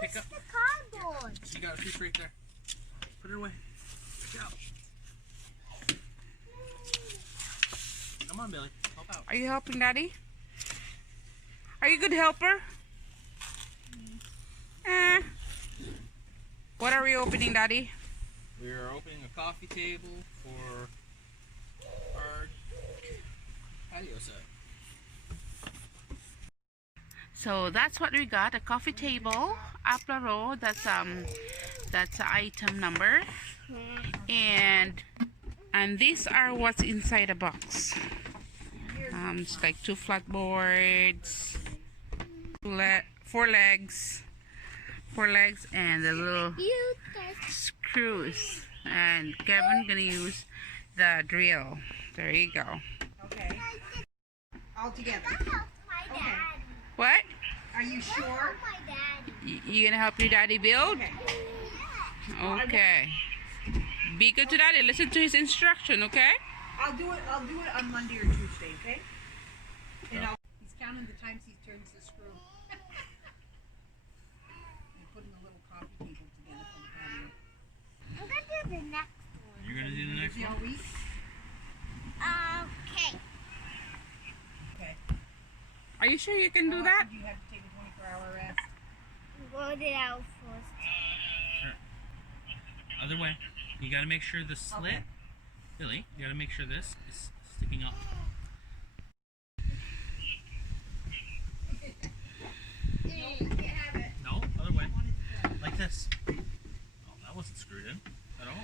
Pick up the cardboard. You got a piece right there. Put it away. Pick it out. Come on, Billy. Help out. Are you helping, Daddy? Are you a good helper? What are we opening, Daddy? We are opening a coffee table for our patio set. So that's what we got, a coffee table, Applaro, that's item number. And these are what's inside a box. It's like 2 flat boards, 4 legs, and the little screws. And Kevin's gonna use the drill. There you go. Okay. All together. My dad. What? Are you sure? My daddy. You gonna help your daddy build? Okay. Okay. Be good to daddy. Listen to his instruction, okay? I'll do it on Monday or Tuesday, okay? And he's counting the times he turns the screw. And putting a little coffee table together for the patio. I'm gonna do the next one. You're gonna do the next All one? week? Okay. Okay. Are you sure you can do that? You have to take a 24-hour rest. Roll it out first. Sure. Other way. You gotta make sure the slit, Okay. Billy, you gotta make sure this is sticking up. No, other way. Like this. Oh, that wasn't screwed in at all.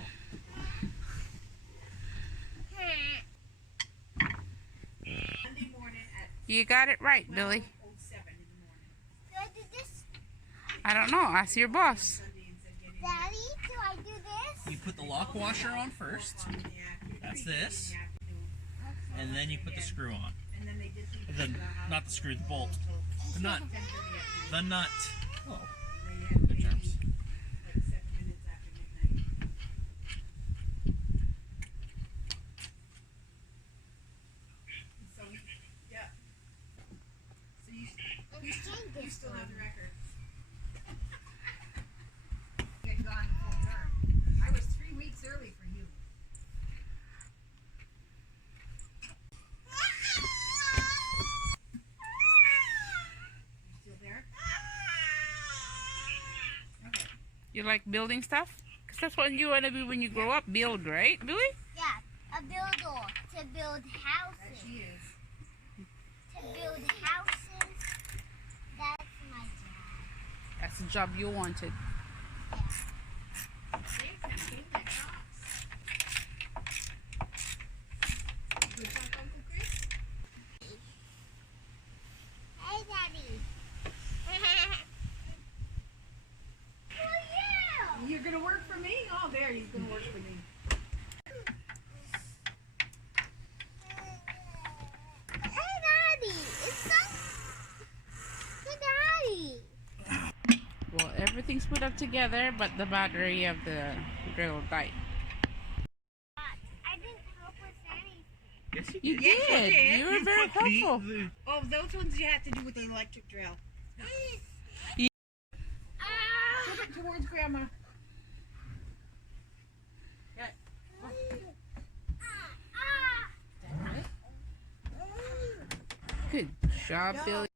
Monday morning at You got it right, Billy. 7 in the morning. Do I do this? I don't know. Ask your boss. Sunday instead of getting Daddy, do I do this? You put the lock washer on first. That's this. And then you put the screw on. And then they did leave The, not the screw, the bolt. The nut. 10:30 at night. The nut. Oh, They had to good leave terms. like 7 minutes after midnight. So, yeah. So you still have the record. You had gone full term. I was 3 weeks early for you. You still there? Okay. You like building stuff? Because that's what you want to be when you grow up. Build, right, Billy? Yeah, a builder to build That houses. she is. To build houses. That's my dad. That's the job you wanted. Hey, Daddy. For you. You're gonna work for me? Oh, there, he's gonna work for me. Hey, Daddy. It's so... Hey, Daddy. Well, everything's put up together, but the battery of the drill died. I didn't help with anything. Yes, You Yes, you did. did. You were very helpful. Oh, those ones you have to do with the electric drill. Flip it towards Grandma. Good job, Billy.